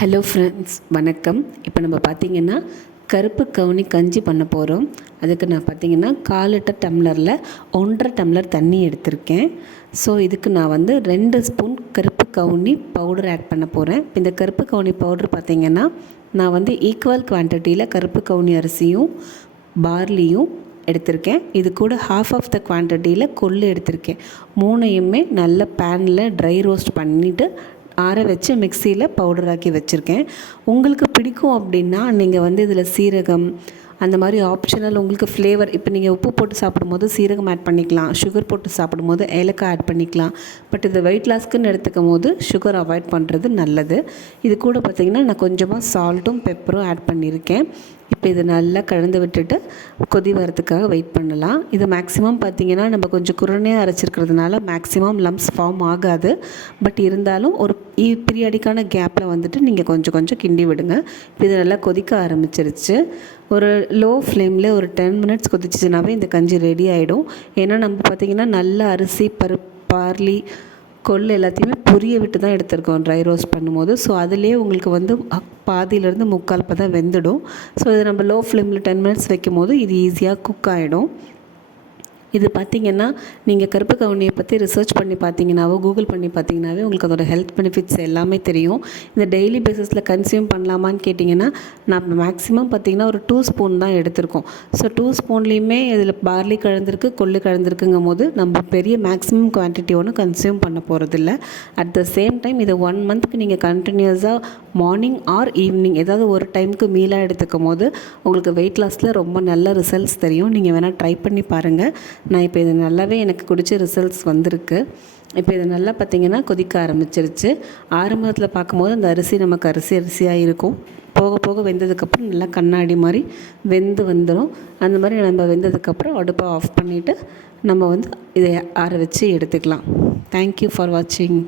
Hello friends, வணக்கம். இப்போ நம்ம பார்த்திங்கன்னா கருப்பு கவுனி கஞ்சி பண்ண போகிறோம். அதுக்கு நான் பார்த்திங்கன்னா 1/4 லிட்டர் டம்ளரில் 1.5 டம்ளர் தண்ணி எடுத்திருக்கேன். ஸோ இதுக்கு நான் 2 ஸ்பூன் கருப்பு கவுனி பவுடர் ஆட் பண்ண போகிறேன். இந்த கருப்பு கவுனி பவுடர் பார்த்திங்கன்னா நான் ஈக்குவல் குவான்டிட்டியில் கருப்பு கவுனி அரிசியும் பார்லியும் எடுத்திருக்கேன். இது கூட ஹாஃப் ஆஃப் த குவான்டிட்டியில் கொள்ளு எடுத்திருக்கேன். 3யுமே நல்ல பேனில் ட்ரை ரோஸ்ட் பண்ணிவிட்டு ஆற வச்சு மிக்சியில் பவுடராக்கி வச்சுருக்கேன். உங்களுக்கு பிடிக்கும் அப்படின்னா நீங்கள் இதில் சீரகம் அந்த மாதிரி ஆப்ஷனல் உங்களுக்கு ஃப்ளேவர், இப்போ நீங்கள் உப்பு போட்டு சாப்பிடும்போது சீரகம் ஆட் பண்ணிக்கலாம், சுகர் போட்டு சாப்பிடும்போது ஏலக்காய் ஆட் பண்ணிக்கலாம். பட் இது வெயிட் லாஸ்க்குன்னு எடுத்துக்கும் போது சுகர் அவாய்ட் பண்ணுறது நல்லது. இது கூட பார்த்திங்கன்னா நான் கொஞ்சமாக சால்ட்டும் பெப்பரும் ஆட் பண்ணியிருக்கேன். இப்போ இதை நல்லா கலந்து விட்டுட்டு கொதி வரதுக்காக வெயிட் பண்ணலாம். இது மேக்ஸிமம் பார்த்திங்கன்னா நம்ம கொஞ்சம் குறையாக அரைச்சிருக்கிறதுனால மேக்ஸிமம் லம்ஸ் ஃபார்ம் ஆகாது. பட் இருந்தாலும் ஒரு பீரியாடிக்கான கேப்பில் நீங்கள் கொஞ்சம் கொஞ்சம் கிண்டி விடுங்க. இப்போ இது நல்லா கொதிக்க ஆரம்பிச்சிருச்சு. ஒரு லோ ஃப்ளேமில் ஒரு 10 மினிட்ஸ் கொதிச்சிச்சுனாவே இந்த கஞ்சி ரெடி ஆகிடும். ஏன்னா நம்ம பார்த்திங்கன்னா நல்ல அரிசி, பருப்பு, பார்லி, கொள்ளு எல்லாத்தையுமே பொரிய விட்டு தான் எடுத்துருக்கோம் ட்ரை ரோஸ்ட் பண்ணும்போது. ஸோ அதிலே உங்களுக்கு பாதியிலேருந்து முக்கால் தான் வெந்துடும். ஸோ இதை நம்ம லோ ஃப்ளேமில் 10 மினிட்ஸ் வைக்கும் போது இது ஈஸியாக குக் ஆகிடும். இது பார்த்திங்கன்னா நீங்கள் கருப்பு கவுனியை பற்றி ரிசர்ச் பண்ணி பார்த்தீங்கன்னாவோ கூகுள் பண்ணி பார்த்தீங்கன்னாவே உங்களுக்கு அதோட ஹெல்த் பெனிஃபிட்ஸ் எல்லாமே தெரியும். இந்த டெய்லி பேசிஸில் கன்சியூம் பண்ணலாமான்னு கேட்டிங்கன்னா நான் மேக்ஸிமம் பார்த்திங்கன்னா ஒரு 2 ஸ்பூன் தான் எடுத்திருக்கோம். ஸோ 2 ஸ்பூன்லேயுமே இதில் பார்லி கலந்துருக்கு, கொள்ளு கலந்துருக்குங்கும் போது நம்ம பெரிய மேக்ஸிமம் குவான்டிட்டி ஒன்றும் கன்சியூம் பண்ண போகிறதில்ல. அட் த சேம் டைம் இதை 1 மந்த்துக்கு நீங்கள் கண்டினியூஸாக மார்னிங் ஆர் ஈவினிங் ஏதாவது ஒரு டைமுக்கு மீலாக எடுத்துக்கும் போது உங்களுக்கு வெயிட் லாஸில் ரொம்ப நல்ல ரிசல்ட்ஸ் தெரியும். நீங்கள் வேணால் ட்ரை பண்ணி பாருங்கள். நான் இப்போ இது நல்லாவே எனக்கு பிடிச்ச ரிசல்ட்ஸ் வந்திருக்கு. இப்போ இது நல்லா பார்த்திங்கன்னா கொதிக்க ஆரம்பிச்சிருச்சு. ஆரம்பத்தில் பார்க்கும்போது அந்த அரிசி நமக்கு அரிசியாக இருக்கும். போக போக வெந்ததுக்கப்புறம் நல்லா கண்ணாடி மாதிரி வெந்து வந்துடும். அந்த மாதிரி நம்ம வெந்ததுக்கப்புறம் அடுப்பை ஆஃப் பண்ணிவிட்டு நம்ம இதை ஆற வச்சு எடுத்துக்கலாம். தேங்க்யூ ஃபார் வாட்சிங்.